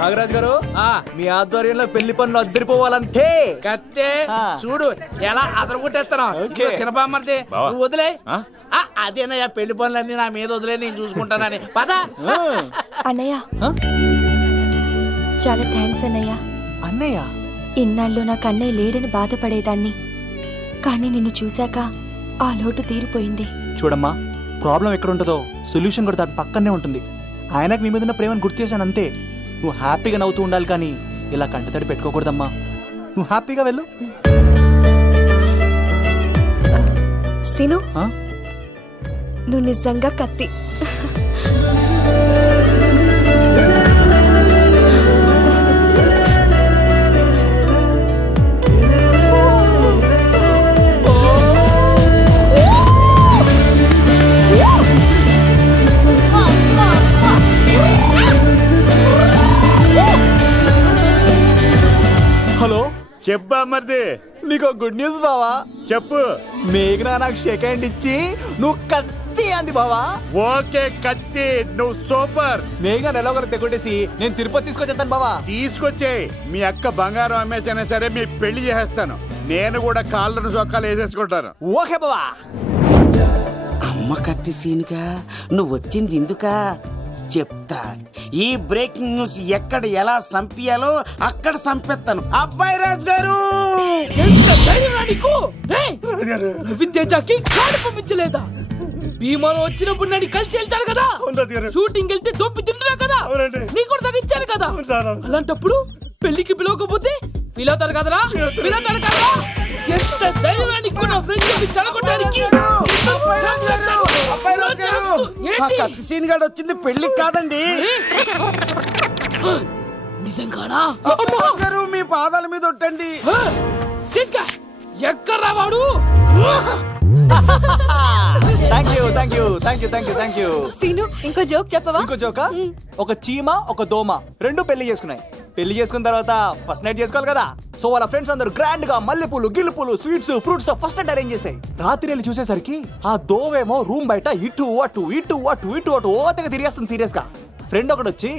నాగరాజు గారు మీ ఆధ్వర్యంలో పెళ్లి పనులు అద్దరిపోవాలంతే. కత్తే చూడు ఎలా అదరగొట్టేస్తాను. చిన్నబామ్మర్ది నువ్వు వదిలే. అదేనయ్యా పెళ్లి పనులన్నీ నా మీద వదిలే, నేను చూసుకుంటానని. పద అన్నయ్య. చాలా థ్యాంక్స్ అన్నయ్య. అన్నయ్య ఇన్నాళ్ళు నాకు అన్నయ్య లేడని బాధపడేదాన్ని, కానీ నిన్ను చూశాక ఆ లోటు తీరిపోయింది. చూడమ్మా, ప్రాబ్లం ఎక్కడ ఉంటుందో సొల్యూషన్ కూడా దాని పక్కనే ఉంటుంది. ఆయనకు మీ మీద ఉన్న ప్రేమను గుర్తు చేశాను అంతే. నువ్వు హ్యాపీగా నవ్వుతూ ఉండాలి, కానీ ఇలా కంటతడి పెట్టుకోకూడదమ్మా. నువ్వు హ్యాపీగా వెళ్ళు. సీను, నువ్వు నిజంగా కత్తి. హలో, చెప్పా మరిది. నీకు గుడ్ న్యూస్ బావా. చెప్పు. మేఘనా నాకు షేక్ హ్యాండ్ ఇచ్చి నువ్వు కత్తి అంది బావా. ఓకే కత్తి, నువ్వు సూపర్. మేఘనా నెల ఒకరు తెగొట్టేసి నేను తిరుపతి తీసుకొచ్చేస్తాను బావా. తీసుకొచ్చే మీ అక్క బంగారం అమ్మేసైనా సరే మీ పెళ్లి చేసేస్తాను. నేను కూడా కాళ్ళను చొక్కాలు వేసేసుకుంటాను. ఓకే బావా. అమ్మ కత్తి సీనుగా నువ్వు వచ్చింది ఎందుకా చెప్తా. ఈ బ్రేకింగ్ న్యూస్ ఎక్కడ ఎలా సంపియాలో అక్కడ సంపెత్తాను. అబ్బాయి రాజు గారు, పంపించలేదా? భీమాలో వచ్చినప్పుడు నన్ను కలిసి వెళ్తాను కదా, షూటింగ్ వెళ్తే దొప్పి తింటున్నా కదా, నీ కూడా తగ్గించాను కదా. అలాంటప్పుడు పెళ్లికి పిలవకపోతే ఫీల్ అవుతారు కదరా, ఫీల్ అవుతారు కదా. ఎంత ధైర్యాన్ని నా ఫ్రెండ్ చదవడానికి కత్తి సీన్ గాడు వచ్చింది పెళ్లికి కాదండి. నిజంగానా? గారు మీ పాదాల మీద ఒట్టండి. ఎక్కడ్రా వాడు? Thank you. సీను, ఇంకో జోక్ చెప్పవా? ఇంకో జోకా? ఒక చీమ ఒక దోమ రెండు పెళ్లి చేసుకున్నాయి. పెళ్లి చేసుకున్న తర్వాత ఫస్ట్ నైట్ చేసుకోవాలి కదా. సో వాళ్ళ ఫ్రెండ్స్ అందరూ గ్రాండ్ గా మల్లెపూలు గిల్లుపూలు స్వీట్స్ ఫ్రూట్స్ తో ఫస్ట్ నైట్ అరేంజ్ చేస్తాయి. రాత్రి వెళ్ళి చూసేసరికి ఆ దోవేమో రూమ్ బయట ఇటు అటు ఇటు అటు ఇటు అటు ఓతగా తిరిగేస్తుంది సీరియస్ గా. ఫ్రెండ్ ఒకటి వచ్చి,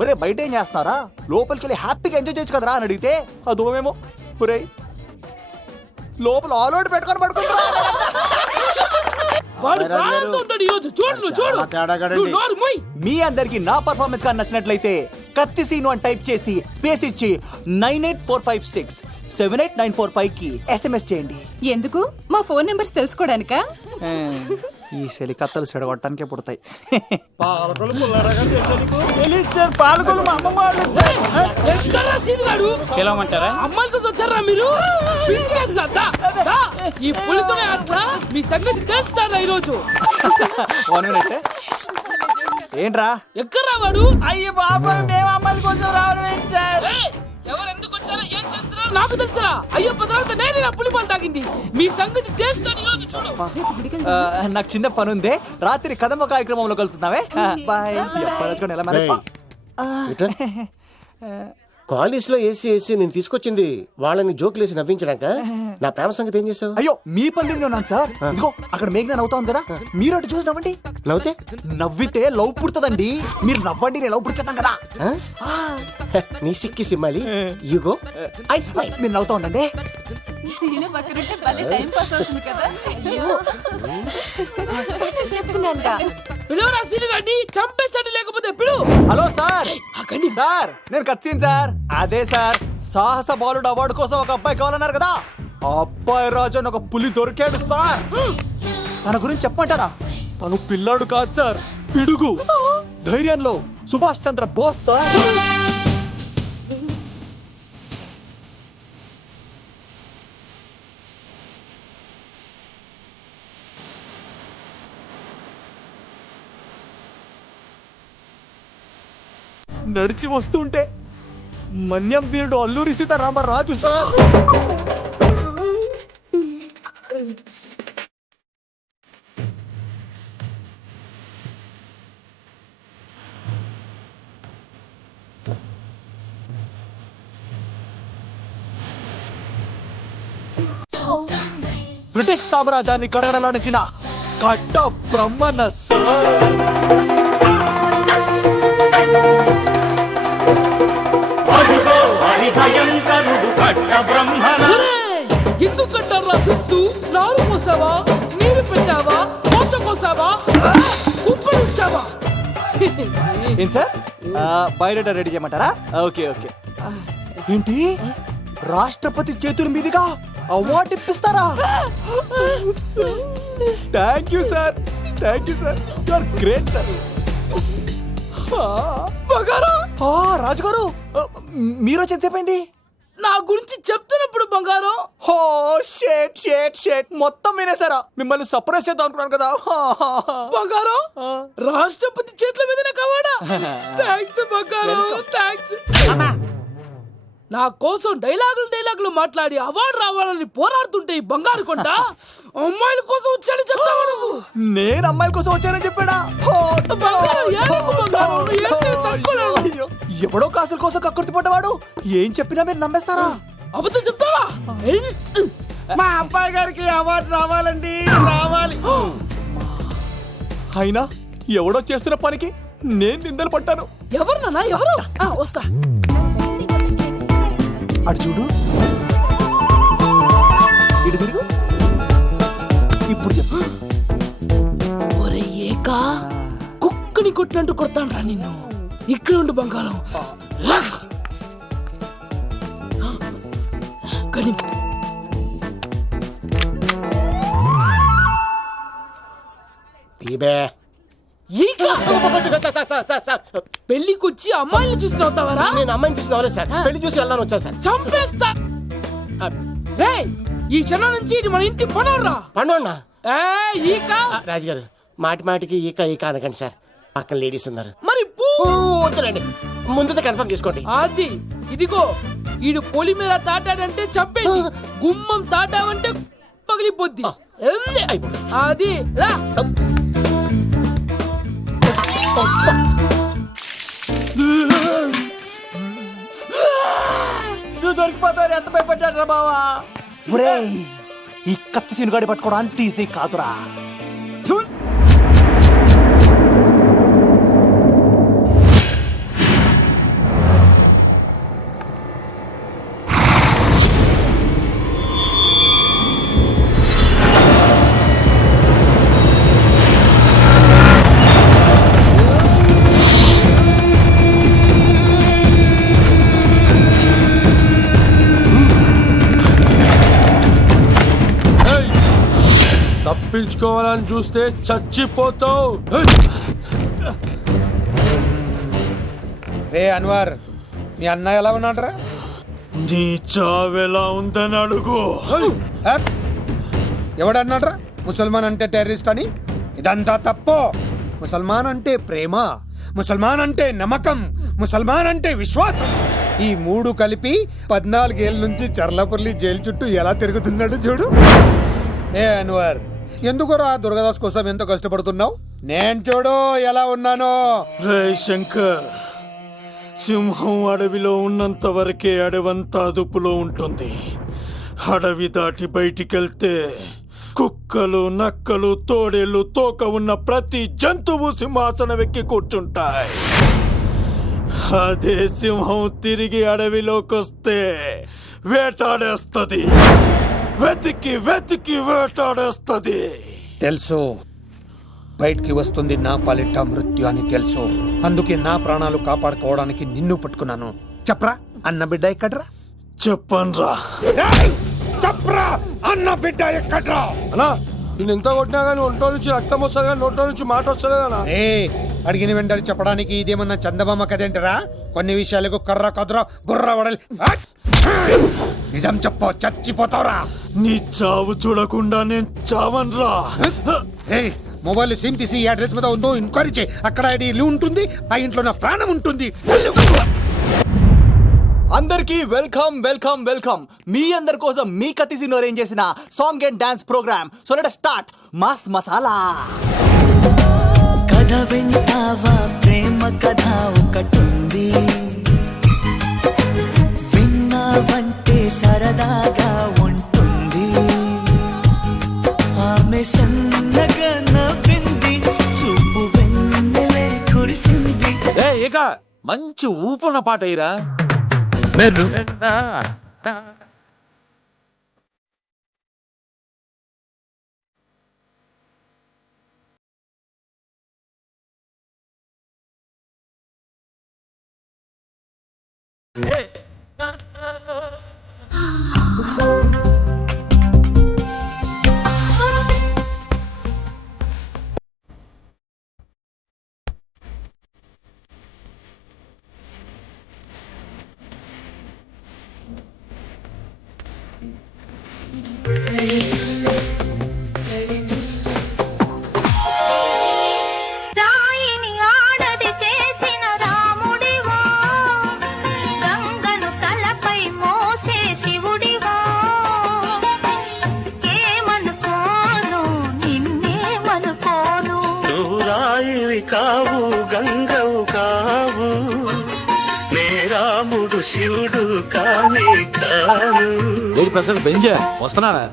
ఒరే బయట ఏం చేస్తున్నారా, లోపలికి వెళ్ళి హ్యాపీగా ఎంజాయ్ చేయొచ్చు కదరా అని అడిగితే ఆ దోవేమో, ఒరే లోపల ఆల్అౌట్ పెట్టుకొని పడుకుంటా. మీ అందరికి నా పర్ఫార్మెన్స్ గా నచ్చినట్లయితే కత్తి సీను అని టైప్ చేసి స్పేస్ ఇచ్చి 9845678945 కి SMS చేయండి. ఎందుకు? మా ఫోన్ నెంబర్స్ తెలుసుకోవడానికా? ఈ సెలికత్తలు చెడగొట్టడానికే పుడతాయి. అమ్మాయిల కోసం వచ్చారా మీరు? ఈ పులితోనే అట్లా మీ సంగతి తెలుస్తారా ఈరోజు? ఏంట్రా ఎక్కడ రావాడు? అయ్యో బాబా, మేము అమ్మాయిల కోసం రావడం ఏంటి సార్? ఎవరు ఎందుకు వచ్చారో ఏం చేస్తున్నారో నాకు తెలుసా? అయ్యో పదార్థ నేనే నా పులిపాలు తాగింది. మీ సంగతి తెలుస్తాను ఈరోజు. చూడు, నాకు చిన్న పని ఉంది, రాత్రి కదమ్మ కార్యక్రమంలో కలుస్తున్నావే. బాయ్. కాలేజ్ లో ఏసీ నేను తీసుకొచ్చింది వాళ్ళని జోకులేసి నవ్వించడాక. నా ప్రేమ సంగతి ఏం చేసావు? అయ్యో మీ పని మీద ఉన్నాను సార్. ఇదిగో అక్కడ మేఘన నవ్వుతా ఉంది కదా, మీరు అటు చూసి నవ్వండి. నవ్వుతే నవ్వితే లవ్ పుడుతుందండి. మీరు నవ్వండి, నేను లవ్ పుడిచేద్దాం కదా. నీ సిక్కి సిమ్మాలి. యుగో ఐ స్మైల్. మీరు నవ్వుతా ఉండండి. చంపేస్తాడు లేకపోతే పిలు. Hello sir. సార్ నేను కత్తిన్ సార్. అదే సార్, సాహస బాలుడు అవార్డు కోసం ఒక అబ్బాయి కావాలన్నారు కదా. ఆ అబ్బాయి రాజు అని ఒక పులి దొరికాడు సార్. తన గురించి చెప్పమంటారా? తను పిల్లాడు కాదు సార్, పిడుగు. ధైర్యంలో సుభాష్ చంద్ర బోస్ సార్. నడిచి వస్తుంటే మన్యం వీరుడు అల్లూరి సీతారామరాజు సార్. బ్రిటిష్ సామ్రాజ్యాన్ని కడగడలాడించిన కట్ట బ్రహ్మణ సార్. ఎందుకంటారు రాసిస్తూ నారు పోసావా, నీరు పెట్టావా, మోస కోసావా, ఉప్పు ఇచ్చావా? ఏం సార్ బయోడేటా రెడీ చేయమంటారా? Okay okay. ఏంటి రాష్ట్రపతి చేతుల మీదుగా అవార్డు ఇప్పిస్తారా? Thank you sir, thank you sir, you are great sir. బంగారం, రాజుగారు మీరు వచ్చేసేపోయింది. నా గురించి చెప్తున్నప్పుడు బంగారం. హో షేట్ షేట్ షేట్ మొత్తం వినేసారా? మిమ్మల్ని సర్ప్రైజ్ చేద్దాం అనుకున్నాను కదా. బంగారం, రాష్ట్రపతి చేతుల మీద కావాడా? థ్యాంక్స్ బంగారం, థ్యాంక్స్. నా కోసం డైలాగులు మాట్లాడి అవార్డు రావాలని పోరాడుతుంటే ఈ బంగారు కొండ అమ్మాయిల కోసం వచ్చాడని చెప్తావా నువ్వు? నేను అమ్మాయిల కోసం వచ్చానని చెప్పాడా? బంగారం, ఏడుపు బంగారం, ఏడుపు తట్టుకోలేను. అయ్యో, ఎవడో కాసుల కోసం కక్కుర్తి పడ్డవాడు ఏం చెప్పినా మీరు నమ్మేస్తారా? అబద్ధం చెప్తావా? మా అబ్బాయి గారికి అవార్డు రావాలండి, రావాలి. అయినా ఎవడో చేస్తున్న పనికి నేను నిందలు పట్టాను. ఎవరు నాన్న, ఎవరు? వస్తా. అటు చూడు, ఇటు తిరుగు, ఇప్పుడు చెప్పు. ఒరే ఏకా, కుక్కని కొట్టినట్టు కొడతాను రా నిన్ను. ఇక్కడ ఉండు బంగారం. కానీ తీబే. ఈకా, పెళ్లికొచ్చి అమ్మాయిని చూసి నవ్వుతావరా? నేను అమ్మాయిని చూసి నవ్వలేదు సార్, పెళ్లి చూసి వెళ్దాను వచ్చాను సార్. చంపేస్తా. రేయ్, ఈ క్షణం నుంచి ఇది మన ఇంటి పనోడ్రా. పండున్నా ఈకా. రాజుగారు మాటి మాటికి ఈక ఈక అనకండి సార్, పక్కన లేడీస్ ఉన్నారు. మరి వద్దులేండి, ముందు కన్ఫర్మ్ చేసుకోండి. అది ఇదిగో, ఈడు పొలి మీద తాటాడంటే చంపేది, గుమ్మం తాటావంటే పగిలిపోద్ది. అది రా. నువ్వు దొరికిపోతావు, ఎంత భయపడ్డాడు రా బావా. ఒరేయ్, ఈ కత్తి సీనుగాడి పట్టుకోవడం అంత ఈజీ కాదురా. తప్పించుకోవాలని చూస్తే చచ్చిపోతావు. రే అన్వర్, మీ అన్న ఎలా ఉన్నాడరా? నీ చావెలా ఉందని అడుగు. ఎవడన్నాడ్రా ముసల్మాన్ అంటే టెర్రరిస్ట్ అని? ఇదంతా తప్పు. ముసల్మాన్ అంటే ప్రేమ, ముసల్మాన్ అంటే నమ్మకం, ముసల్మాన్ అంటే విశ్వాసం. ఈ మూడు కలిపి 14 ఏళ్ళ నుంచి చర్లపల్లి జైలు చుట్టూ ఎలా తిరుగుతున్నాడు చూడు. ఏ అన్వర్, ఎందుకురా దుర్గదాస్ కోసం ఎంతో కష్టపడుతున్నావు? నేను చూడు ఎలా ఉన్నానో. రే శంకర్, సింహం అడవిలో ఉన్నంత వరకే అడవంతా అదుపులో ఉంటుంది. అడవి దాటి బయటికెళ్తే కుక్కలు, నక్కలు, తోడేళ్లు, తోక ఉన్న ప్రతి జంతువు సింహాసనం ఎక్కి కూర్చుంటాయి. అదే సింహం తిరిగి అడవిలోకి వస్తే వేటాడేస్తది, వెతికి వెతికి వేటాడేస్తది. తెలుసు, బయటికి వస్తుంది నా పాలిట మృత్యు అని తెలుసు. అందుకే నా ప్రాణాలు కాపాడుకోవడానికి నిన్ను పట్టుకున్నాను. చెప్పరా అన్న బిడ్డ ఎక్కడ్రా? చెప్పన్రా. చెప్పరా అన్న బిడ్డ ఎక్కడ్రా? అన్నా, నేను ఎంత కొట్టినా కానీ ఒంట్లో నుంచి రక్తం వస్తుంది కానీ నోట్లో నుంచి మాట వస్తుంది కదా. అడిగిన వెంటనే చెప్పడానికి ఇదేమన్నా చందమామ కదేంటరా? కొన్ని విషయాలకు కర్ర కదురా బుర్ర వడలి. నిజం చెప్పు, చచ్చిపోతావురా. నీ చావు చూడకుండా నేను చావన్రా. మొబైల్ సిమ్ తీసి ఈ అడ్రస్ మీద ఉందో ఎంక్వైరీ చేయి. అక్కడ ఐడి ఉంటుంది, ఆ ఇంట్లో నా ప్రాణం ఉంటుంది. అందరికీ వెల్కమ్ వెల్కమ్ వెల్కమ్. మీ అందరి కోసం మీ కత్తి సీను అరేంజ్ చేసిన song and dance program. So let us start mass masala. కథ వింటావా, ప్రేమ కథ ఒకటుంది, విన్నావంటే సరదాగా ఉంటుంది. ఆమె సన్నగా నవ్వింది, చూపు వెన్నెలే కురిసింది. ఇక మంచి ఊపున్న పాట ఇరా. రాయిని ఆడది చేసిన రాముడివా, గంగను తలపై మోసే శివుడివా, ఏమనుకోను నిన్నేమనుకోను. నువ్వు రాయివి కావు గంగవు కావు, నే రాముడు శివుడు కానే కావు. ప్రసాద్ బెంజా వస్తున్నారా?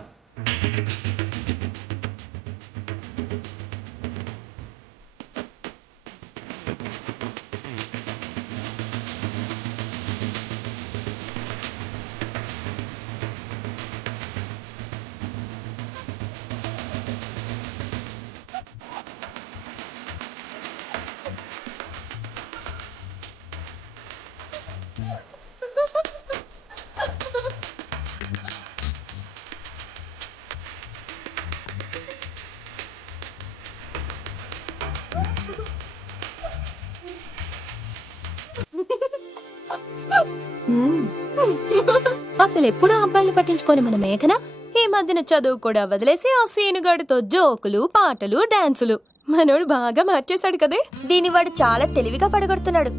అసలు ఎప్పుడూ అబ్బాయిలు పట్టించుకొని మన మేఘన ఈ మధ్యన చదువు కూడా వదిలేసి ఆ సీనుగాడితో జోకులు పాటలు డాన్సులు. మనోడు బాగా మార్చేశాడు కదే. దీని వాడు చాలా తెలివిగా పడగొడుతున్నాడు.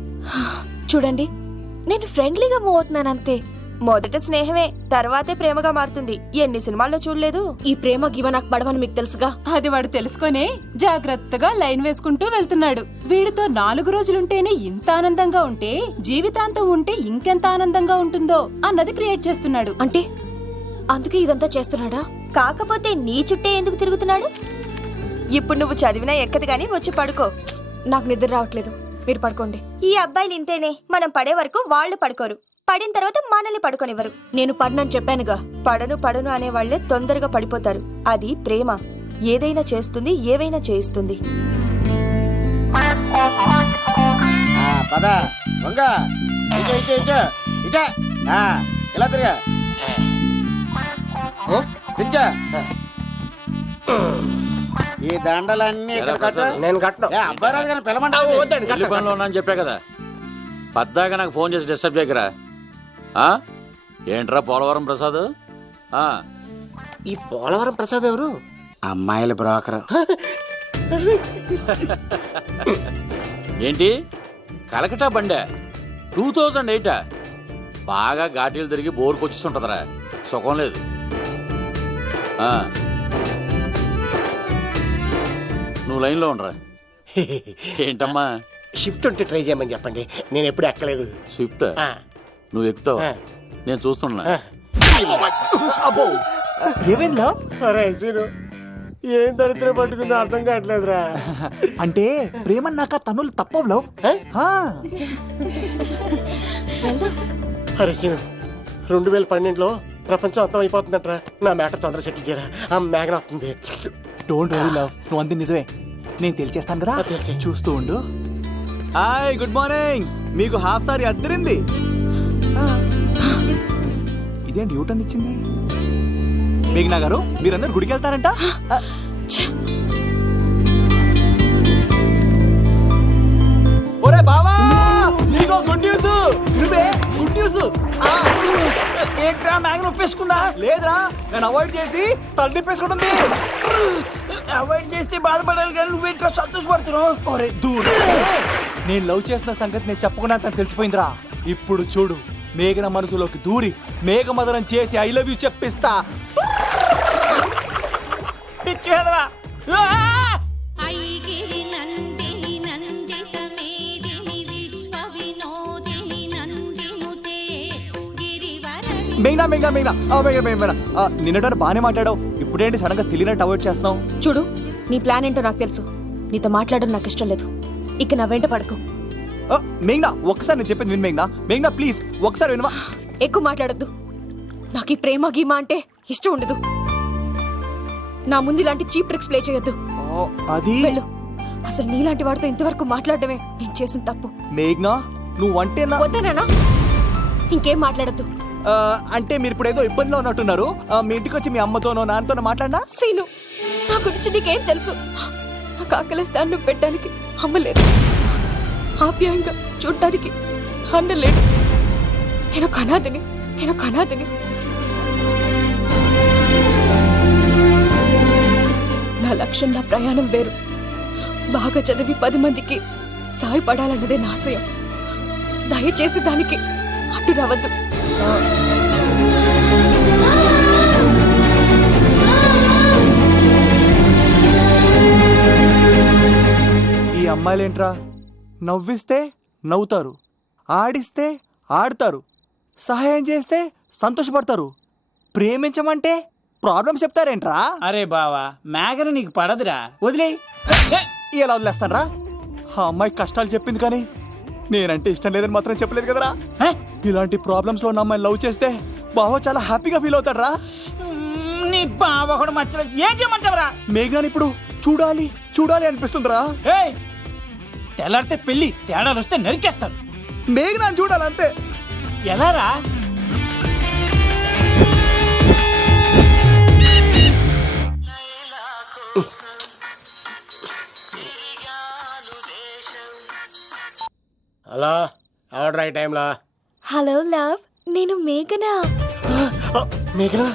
చూడండి, నేను ఫ్రెండ్లీగా మూవ్ అవుతున్నాను అంతే. మొదట స్నేహమే, తర్వాతే ప్రేమగా మారుతుంది. ఎన్ని సినిమాల్లో చూడలేదు. ఈ ప్రేమ గివ నాకు పడవని మీకు తెలుసుగా. అది వాడు తెలుసుకొనే జాగ్రత్తగా లైన్ వేసుకుంటూ వెళ్తున్నాడు. వీడితో 4 రోజులుంటేనే ఇంత ఆనందంగా ఉంటే జీవితాంతం ఉంటే ఇంకెంత ఆనందంగా ఉంటుందో అన్నది క్రియేట్ చేస్తున్నాడు. అంటే అందుకే ఇదంతా చేస్తున్నాడా? కాకపోతే నీ చుట్టే ఎందుకు తిరుగుతున్నాడు? ఇప్పుడు నువ్వు చదివినా ఎక్కదు గానీ వచ్చి పడుకో. నాకు నిద్ర రావట్లేదు, మీరు పడుకోండి. ఈ అబ్బాయిలు ఇంతేనే, మనం పడే వరకు వాళ్ళు పడుకోరు, పడిన తర్వాత మనల్ని పడుకోనివ్వరు. నేను పడనని చెప్పానుగా. పడను అనే వాళ్లే తొందరగా పడిపోతారు. అది ప్రేమ, ఏదైనా చేస్తుంది, ఏవైనా చేయిస్తుంది. పద వంగ, ఇలా తిరిగా దించా. ఈ దండలన్నీ ఇక్కడ కట్టు. నేను కట్టను. అబ్బాయి రాజు గారిని పిలమంటావు? పెళ్లి పనిలో ఉన్నా అని చెప్పా కదా, పద్దాక నాకు ఫోన్ చేసి డిస్టర్బ్ చేయకరా. ఏంట్రా పోలవరం ప్రసాద్? ఈ పోలవరం ప్రసాద్ ఎవరు? అమ్మాయిల బ్రోకరు. ఏంటి కలకటా బండే 2008? బాగా ఘాటీలు తిరిగి బోర్కు వచ్చేస్తుంటదరా, సుఖం లేదు. నువ్వు లైన్లో ఉండరా. ఏంటమ్మా? షిఫ్ట్ ఉంటే ట్రై చేయమని చెప్పండి, నేను ఎప్పుడు ఎక్కలేదు. స్విఫ్ట్ నువ్వు ఎక్కుతావు, నేను చూస్తున్నా. ఏమైంది లవ్? ఏం దరిద్రం పట్టుకుందో అర్థం కావట్లేదురా. అంటే ప్రేమన్నాక తనులు తప్పవు లవ్. అరే సీను, 2012లో ప్రపంచం అంతం అయిపోతుందట్రా. నా మ్యాటర్ తొందర సెటిల్ చేయరా, ఆ మేఘన వస్తుంది. డోంట్ వరీ లవ్, నువ్వు అంది నిజమే. నేను తెలిచేస్తాను కదా, చూస్తూ ఉండు. Hi, good morning. మీకు హాఫ్ సారీ అద్దరింది. ఇదేంటి యూటర్న్ ఇచ్చింది? మేఘనా గారు, మీరందరూ గుడికి వెళ్తారంట. ఒరే బావా, నీకో గుడ్ న్యూస్. నువ్వే గుడ్ న్యూస్. ఏంట్రా మ్యాగ్ను ఒప్పేసుకుందా? లేదురా, నేను అవాయిడ్ చేసి తల తిప్పేసుకుంటుంది. అవాయిడ్ చేస్తే బాధపడాలి కానీ నువ్వేంట్రా సంతోషపడుతున్నావు? ఒరే దూరు, నేను లవ్ చేసిన సంగతి నేను చెప్పకుండా తను తెలిసిపోయిందిరా. ఇప్పుడు చూడు, మేఘన మనసులోకి దూరి మేఘమదనం చేసి ఐ లవ్ యూ చెప్పిస్తా. పిచ్చి కదరా. నిన్నటారు బానే మాట్లాడావు, ఇప్పుడేంటి సడన్ గా తెలియనట్టు అవాయిడ్ చేస్తున్నావు? చూడు, నీ ప్లాన్ ఏంటో నాకు తెలుసు. నీతో మాట్లాడడం నాకు ఇష్టం లేదు. ఇక నా వెంట పడకు. మేఘ్నా ఒక్కసారి నేను చెప్పేది విను మేఘ్నా ప్లీజ్ ఒకసారి వినవా. ఎక్కువ మాట్లాడద్దు. నాకు ఈ ప్రేమ గీమా అంటే ఇష్టం ఉండదు. నా ముందు ఇలాంటి చీప్ ట్రిక్స్ ప్లే చేయొద్దు. అది వెళ్ళు. అసలు నీలాంటి వాడితో ఇంతవరకు మాట్లాడటమే నేను చేసిన తప్పు. మేఘ్నా నువ్వంటే వద్దనా? ఇంకేం మాట్లాడద్దు. అంటే మీరు ఇప్పుడు ఏదో ఇబ్బందిలో ఉన్నట్టున్నారు. మీ ఇంటికి వచ్చి మీ అమ్మతోనో నాన్నతోనో మాట్లాడినా. సీను, నా గురించి నీకేం తెలుసు? నాకు ఆకలిస్తే అన్నం పెట్టడానికి అమ్మలేదు, ఆప్యాయంగా చూడటానికి అన్నలేడు. నేను కనాదిని. నా లక్ష్యం, నా ప్రయాణం వేరు. బాగా చదివి 10 మందికి సాయపడాలన్నదే నా ఆశయం. దయచేసి దానికి అడ్డు రావద్దు. ఈ అమ్మాయిలేంట్రా, నవ్విస్తే నవ్వుతారు, ఆడిస్తే ఆడతారు, సహాయం చేస్తే సంతోషపడతారు, ప్రేమించమంటే ప్రాబ్లమ్స్ చెప్తారేంట్రా? అరే బావా, మేఘన నీకు పడదురా, వదిలే. ఎలా వదిలేస్తానరా? ఆ అమ్మాయి కష్టాలు చెప్పింది కానీ నేనంటే ఇష్టం లేదని మాత్రం చెప్పలేదు కదరా. ఇలాంటి ప్రాబ్లమ్స్ లో ఉన్న అమ్మాయిని లవ్ చేస్తే బావ చాలా హ్యాపీగా ఫీల్ అవుతాడరా. నీ బావ కూడా మచ్చలో ఏం చేయమంటావరా? మేఘాని ఇప్పుడు చూడాలి అనిపిస్తుందిరా. తెల్లారితే పెళ్లి, తేడాలు వస్తే నరికేస్తారు. మేఘనాన్ని చూడాలంతే. ఎలా రా? హలో, ఆర్డర్ అయ్యే టైంలా. హలో లవ్, నేను మేఘనా. మేఘనా,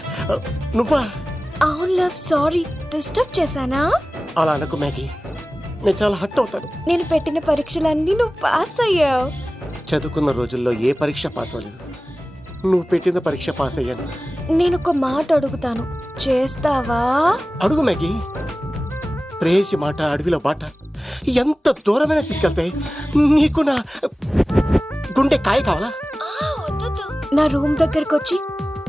నువ్వా? అవును లవ్, సారీ డిస్టర్బ్ చేశానా? అలా అనకు మ్యాగీ, నేను చాలా హట్ అవుతాను. నేను పెట్టిన పరీక్షలన్నీ నువ్వు పాస్ అయ్యావు. చదువుకున్న రోజుల్లో ఏ పరీక్ష పాస్ అవ్వలేదు. నువ్వు పెట్టిన పరీక్ష పాస్ అయ్యాను. నేను ఒక మాట అడుగుతాను, చేస్తావా? అడుగు మ్యాగీ. ప్రేయసి మాట అడవిలో బాట ఎంత దూరమైనా తీసుకెళ్తాయి. నీకు నా గుండె కాయ కావాలా? నా రూమ్ దగ్గరకు వచ్చి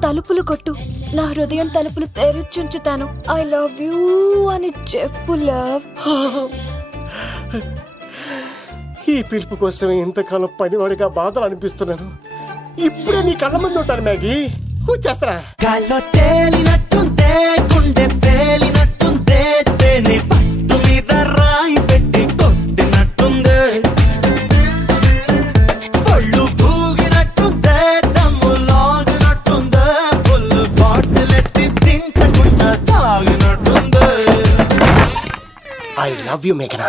తలుపులు కొట్టు, నా హృదయం తలుపులు తెరిచుంచుతాను. ఐ లవ్ యూ అని చెప్పు లవ్. ఈ పిలుపు కోసం ఇంతకాలం పనివాడిగా బాధలు అనిపిస్తున్నాను. ఇప్పుడే నీ కళ్ళ ముందు ఉంటాను మ్యాగీ. వచ్చేస్తారా? గాల్లో తేలినట్టుందే, గుండె తేలినట్టుందే, తేనె పట్టు మీద రాయి పెట్టి కొట్టినట్టుందే, ఒళ్ళు పూగినట్టుందే, దమ్ము లాగినట్టుందే, ఫుల్ బాటిల్ ఎత్తి దించకుండా తాగినట్టుందే. ఐ లవ్ యూ మేఘనా.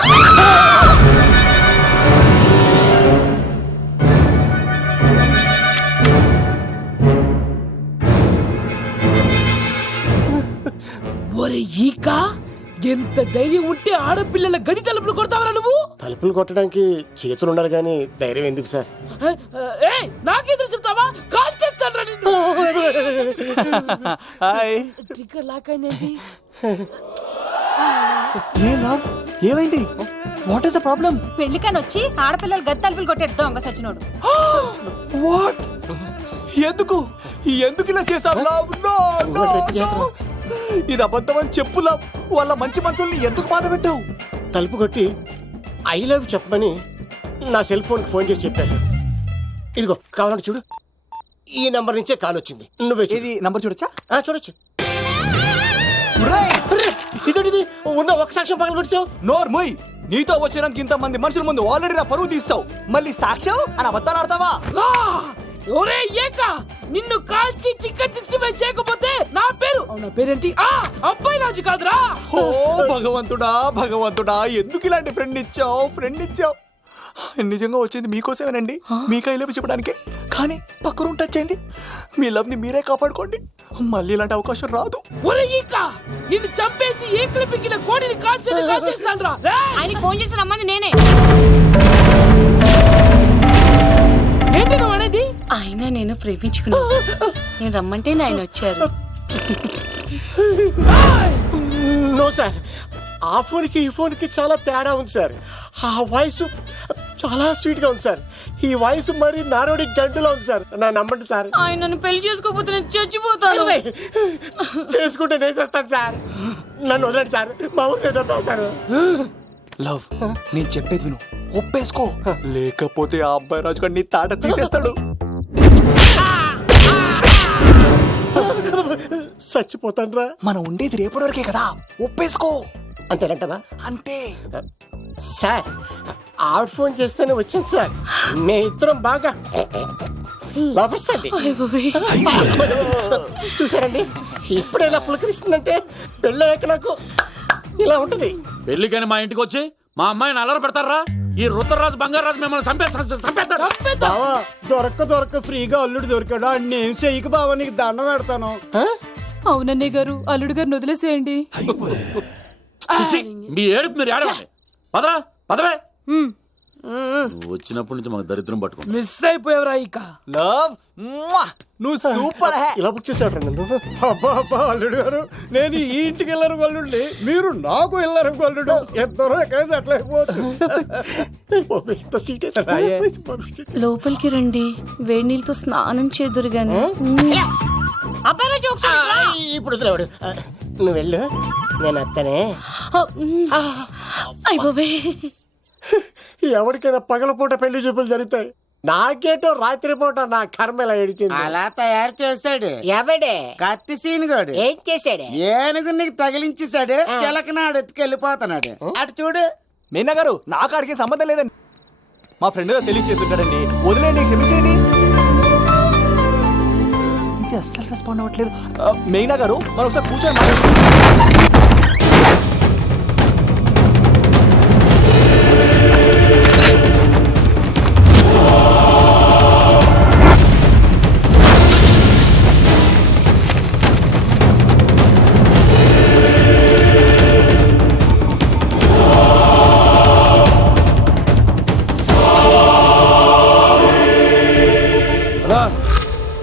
ఒరే ఈక, ఎంత ధైర్యం ఉంటే ఆడపిల్లల గది తలుపులు కొడతావరా నువ్వు? తలుపులు కొట్టడానికి చేతులు ఉండాలి కానీ ధైర్యం ఎందుకు సార్? నాకెదురు చెప్తావా? కాల్ చేస్తాను నిన్ను. హాయ్. ట్రిగ్గర్ లాక్ అయిందేంటి? ఏమైంది? What is the problem? పెళ్లికని వచ్చి ఆడపిల్లలు గది తలుపులు కొట్టాడు దొంగ సచ్చినోడు. వాట్? ఎందుకు ఇలా చేసావు? ఇది అబద్ధం అని చెప్పు లవ్. వాళ్ళ మంచి మనుషుల్ని ఎందుకు బాధ పెట్టావు? తలుపు కొట్టి ఐ లవ్ చెప్పమని నా సెల్ ఫోన్కి ఫోన్ చేసి చెప్పాను. ఇదిగో కావాలంటే చూడు, ఈ నంబర్ నుంచే కాల్ వచ్చింది. నువ్వే ఇది నంబర్ చూడొచ్చా? చూడొచ్చు. ఇదేంటిది? ఉన్న ఒక సాక్ష్యం పగల కొట్టావు. నోర్మోయ్, నీతో వచ్చినాక ఇంతమంది మనుషుల ముందు ఆల్రెడీ నా పరువు తీస్తావు, మళ్ళీ సాక్ష్యం అని అబద్ధాలు ఆడతావా? ఒరే ఏక, నిన్ను కాల్చి చికెన్ 65 చేయకపోతే నా పేరేంటి? అబ్బాయి రాజు కాదురా. ఓ భగవంతుడా, ఎందుకు ఇలాంటి ఫ్రెండ్ ఇచ్చావు? నిజంగా వచ్చింది మీకోసమేనండి, మీ కైలేపు చెప్పడానికే. కానీ పక్క రూమ్ టచ్ అయింది. మీ లవ్ ని మీరే కాపాడుకోండి, మళ్ళీ ఇలాంటి అవకాశం రాదు. ఒరే ఈక, నిన్ను చంపేసి ఏకలు పిక్కిన కోడిని కాల్చేస్తాను రా. ఆయనకి ఫోన్ చేసి రమ్మని నేనే. ఏంటి నువ్వు అనేది? ఆయన నేను ప్రేమించుకున్నాను. నేను రమ్మంటే ఆయన వచ్చారు. నో సార్, ఆ ఫోన్కి ఈ ఫోన్కి చాలా తేడా ఉంది సార్. ఆ వాయిస్ చాలా స్వీట్ గా ఉంది సార్. ఈ వాయిస్ మరి నారోడి గంటలో ఉంది సార్. నా నమ్మండి సార్. ఆయన నన్ను పెళ్లి చేసుకోకపోతే నేను చచ్చిపోతాను. చేసుకుంటే నేను చేస్తాను సార్. నన్ను వదలండి సార్, మా ఊరు డబ్బేస్తాను. లవ్, నేను చెప్పేది విను. ఒప్పేసుకో, లేకపోతే ఆ అబ్బాయి రాజు గారు నీ తాట తీసేస్తాడు. చచ్చిపోతాన్రా. మనం ఉండేది రేపటి వరకే కదా, ఒప్పేసుకో. అంతేనంటవా? అంతే సార్, ఆవిడ ఫోన్ చేస్తేనే వచ్చాను సార్. మే ఇద్దరం బాగా లవర్స్ అండి. చూసారండి, ఇప్పుడు ఇలా పులకరిస్తుందంటే పెళ్ళయ్యాక నాకు ఇలా ఉంటది. పెళ్లికని మా ఇంటికి వచ్చి మా అమ్మాయిని అల్లరి పెడతారా? ఈ రుద్రరాజు బంగారాజు మిమ్మల్ని చంపేస్తారు. బావా, దొరక్క ఫ్రీగా అల్లుడు దొరికాడు. నేను చెయ్యికి బావా, నీకు దండం పెడతాను. అవునన్నయ్య గారు, అల్లుడు గారిని వదిలేసేయండి. చిచి, మీ ఏడుపు మీరు ఏడవండి. పదరా పదవే. వచ్చినప్పటి నుంచి మాకు దరిద్రం పట్టుకో. మిస్ అయిపోయావురా ఇక. లవ్, నువ్వు సూపర్. ఇలా బుక్ చేసాడు నన్ను. అబ్బా అబ్బా, అల్లుడు గారు, నేను ఈ ఇంటికి వెళ్ళరు గల్లుండి, మీరు నాకు వెళ్ళరు గల్లుడు. ఇద్దరు కలిసి అట్లా అయిపోవచ్చు. లోపలికి రండి, వేడి నీళ్ళతో స్నానం చేదురు గాని. ఇప్పుడు వదిలేవాడు. నువ్వు వెళ్ళు, నేను అత్తనే. అయిపోవే. ఎవరికైనా పగలపూట పెళ్లి చూపులు జరుగుతాయి, నాకేటో రాత్రి పూట నా కర్మ ఇలా ఏడిచింది. అలా తయారు చేశాడు ఎవడే? కత్తి సీనుగాడు. ఏం చేశాడు? ఏనుగు నీకు తగిలించేశాడు, చిలకనాడు ఎత్తుకెళ్ళిపోతున్నాడు. అటు చూడు. మీనా గారు, నాకు ఆడికి సంబంధం లేదండి. మా ఫ్రెండ్ తెలియచేస్తుంటాడండి, వదిలేండి, క్షమించండి. ఇది అస్సలు రెస్పాండ్ అవ్వట్లేదు. మీనా గారు, మనం ఒకసారి కూర్చొని మాట్లాడుకుందాం.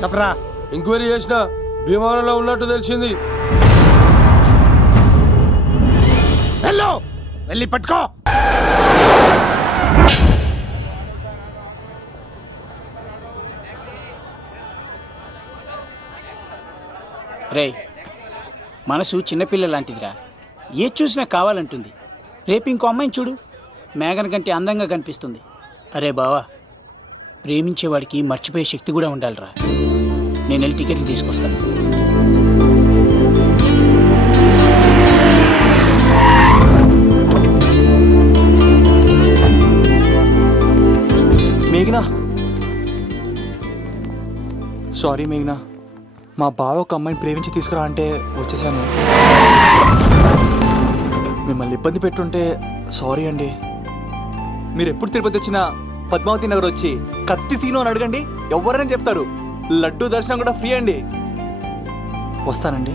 చెప్పరా. ఎంక్వైరీ చేసిన భీమవరంలో ఉన్నట్టు తెలిసింది. వెళ్ళి పట్టుకో. రే, మనసు చిన్నపిల్ల లాంటిదిరా, ఏ చూసినా కావాలంటుంది. రేపు ఇంకో అమ్మాయిని చూడు, మేఘన కంటే అందంగా కనిపిస్తుంది. అరే బావా, ప్రేమించేవాడికి మర్చిపోయే శక్తి కూడా ఉండాలిరా. నేను వెళ్ళి టికెట్లు తీసుకొస్తాను. మేఘనా, సారీ మేఘనా, మా బావ ఒక అమ్మాయిని ప్రేమించి తీసుకురా అంటే వచ్చేసాను. మిమ్మల్ని ఇబ్బంది పెట్టుంటే సారీ అండి. మీరు ఎప్పుడు తిరుపతి వచ్చినా పద్మావతి నగర్ వచ్చి కత్తి సీను అని అడగండి, ఎవరైనా చెప్తారు. లడ్డూ దర్శనం కూడా ఫ్రీ అండి. వస్తానండి.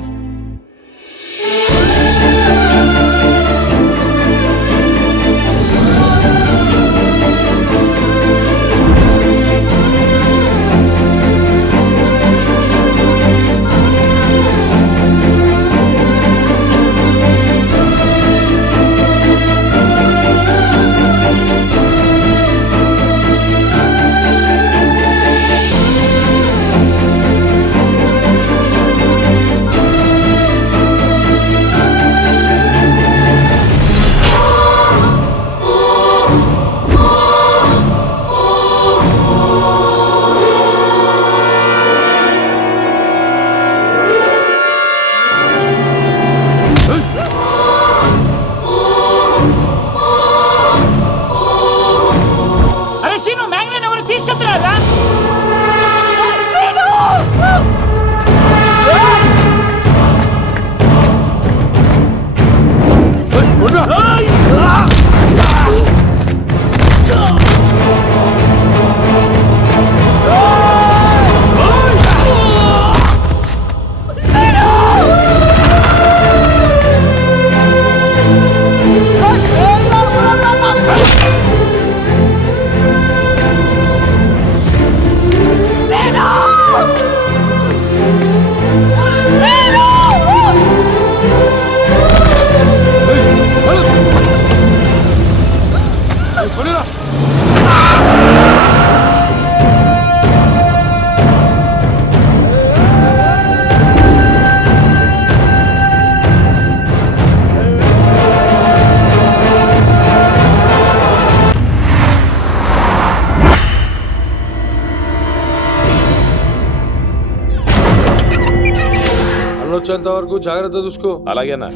అన్న వచ్చేంత వరకు జాగ్రత్త చూసుకో. అలాగేనా?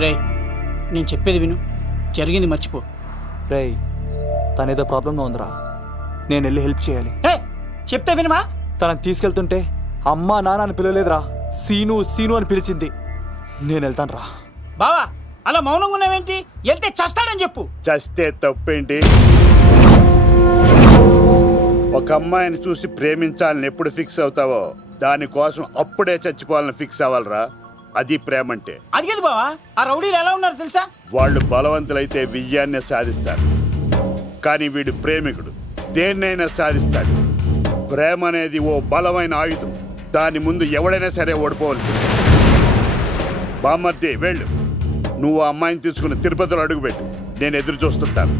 రే నేను చెప్పేది విను, జరిగింది మర్చిపో. రేయ్ తనేదో ప్రాబ్లంలో ఉందిరా, నేను వెళ్ళి హెల్ప్ చేయాలి. చెప్తే వినమా? తనని తీసుకెళ్తుంటే అమ్మా నాన్న అని పిలవలేదురా, సీను సీను అని పిలిచింది. నేను వెళ్తాను రా. బావా అలా మౌనంగా ఉన్నావేంటి? వెళ్తే చస్తాడని చెప్పు. చస్తే తప్పేంటి? ఒక అమ్మాయిని చూసి ప్రేమించాలని ఎప్పుడు ఫిక్స్ అవుతావో దానికోసం అప్పుడే చచ్చిపోవాలని ఫిక్స్ అవ్వాలరా. అది ప్రేమంటే. అది కదా బావా, ఆ రౌడీలు ఎలా ఉన్నారు తెలుసా? వాళ్ళు బలవంతులైతే విజయాన్ని సాధిస్తారు, కానీ వీడు ప్రేమికుడు దేన్నైనా సాధిస్తాడు. ప్రేమ అనేది ఓ బలమైన ఆయుధం, దాని ముందు ఎవడైనా సరే ఓడిపోవలసింది. బామ్మర్ది వెళ్ళు, నువ్వు ఆ అమ్మాయిని తీసుకుని తిరుపతిలో అడుగుపెట్టు, నేను ఎదురు చూస్తుంటాను.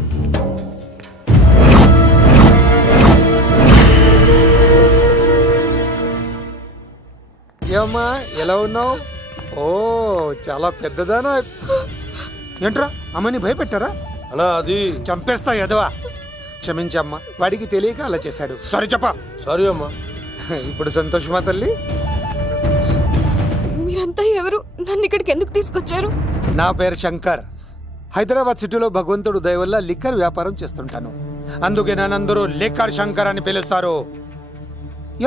ఏమ్మా ఎలా ఉన్నావు? ఓ చాలా పెద్దదానా. ఏంట్రా అమ్మని భయపెట్టారా? అన్నా అది చంపేస్తా ఎదవా. క్షమించమ్మా, వాడికి తెలియక అలా చేశాడు. సారీ చెప్పా. సారీ అమ్మా. ఇప్పుడు సంతోషమా తల్లి? మీరంతా ఎవరు? నన్ను ఇక్కడికి ఎందుకు తీసుకొచ్చారు? నా పేరు శంకర్. హైదరాబాద్ సిటీలో భగవంతుడు దయ వల్ల లిక్కర్ వ్యాపారం చేస్తుంటాను, అందుకే నన్నందరూ లిక్కర్ శంకర్ అని పిలుస్తారు.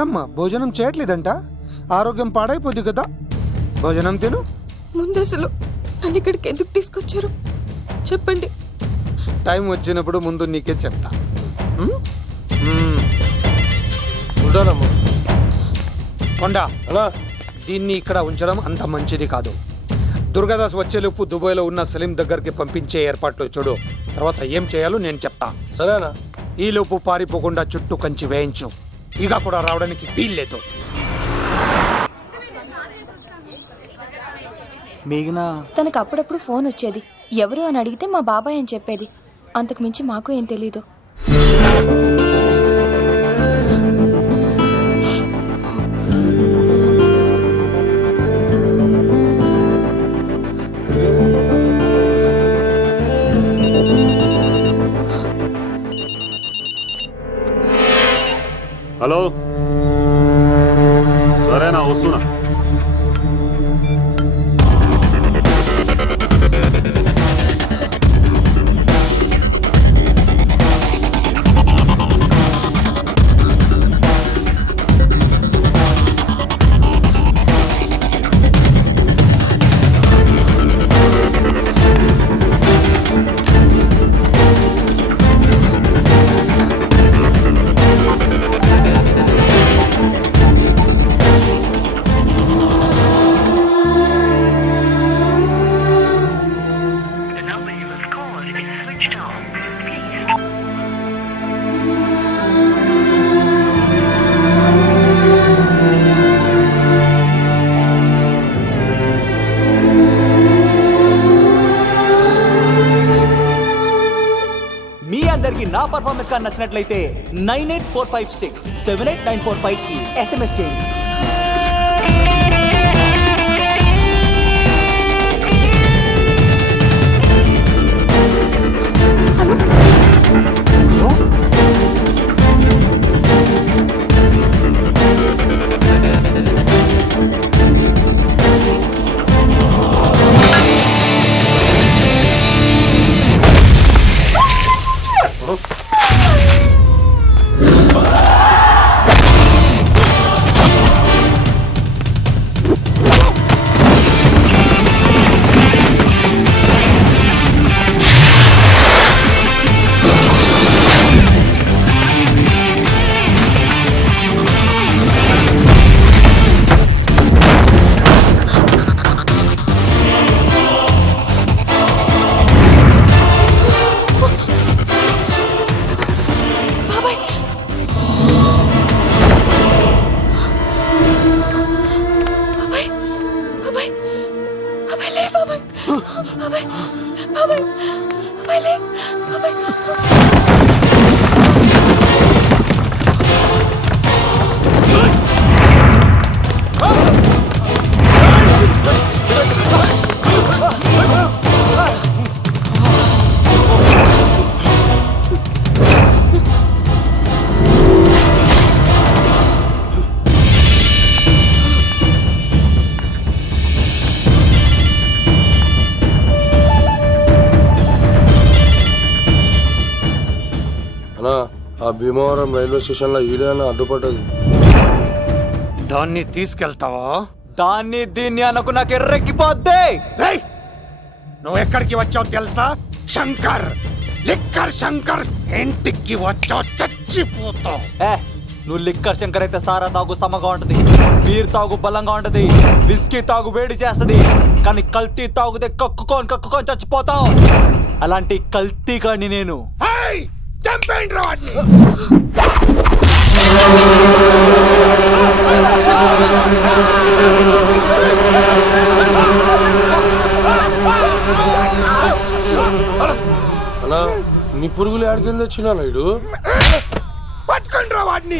ఏమ్మా భోజనం చేయట్లేదంట? ఆరోగ్యం పాడైపోద్ది కదా, భోజనం తిను. ముందు అసలు నన్ను ఇక్కడికి ఎందుకు తీసుకొచ్చారు చెప్పండి. టైం వచ్చినప్పుడు ముందు నీకే చెప్తా. ఉంటానమ్మా. కొండా దీన్ని ఇక్కడ ఉంచడం అంత మంచిది కాదు. దుర్గాదాస్ వచ్చేలోపు దుబాయ్లో ఉన్న సలీం దగ్గరికి పంపించే ఏర్పాట్లు చూడు, తర్వాత ఏం చేయాలో నేను చెప్తా. సరేనా? ఈలోపు పారిపోకుండా చుట్టూ కంచి వేయించు, ఇక కూడా రావడానికి వీల్లేదు. మేఘనా తనకు అప్పుడప్పుడు ఫోన్ వచ్చేది, ఎవరు అని అడిగితే మా బాబాయ్ అని చెప్పేది. అంతకు మించి మాకు ఏం తెలీదు. హలో, సరేనా వస్తున్నా. నా పర్ఫార్మెన్స్ గా నచ్చినట్లయితే 9845678945 కి SMS చేయండి. భీమవరం రైల్వే స్టేషన్ లో ఈడేనా అడ్డుపడ్డది. దాన్ని తీసుకెళ్తావా? దాన్ని దీన్ని అనకు నాకు ఎర్రెక్కిపోద్ది. రేయ్, నువ్వు ఎక్కడికి వచ్చావు తెలుసా? శంకర్, లిక్కర్ శంకర్ ఇంటికి వచ్చావు, చచ్చిపోతావు. నువ్వు లిక్కర్ శంకర్ అయితే సారా తాగు సమగా ఉంటది, బీర్ తాగు బలంగా ఉంటది, విస్కీ తాగు వేడి చేస్తది, కానీ కల్తీ తాగుతే కక్కుకొని చచ్చిపోతావు. అలాంటి కల్తీ కానీ నేను. చంపేయండి రా వాడిని. అన్నా నీ పురుగులు ఆడికింద వచ్చినా ఇడు పట్టుకోండి రా వాడిని.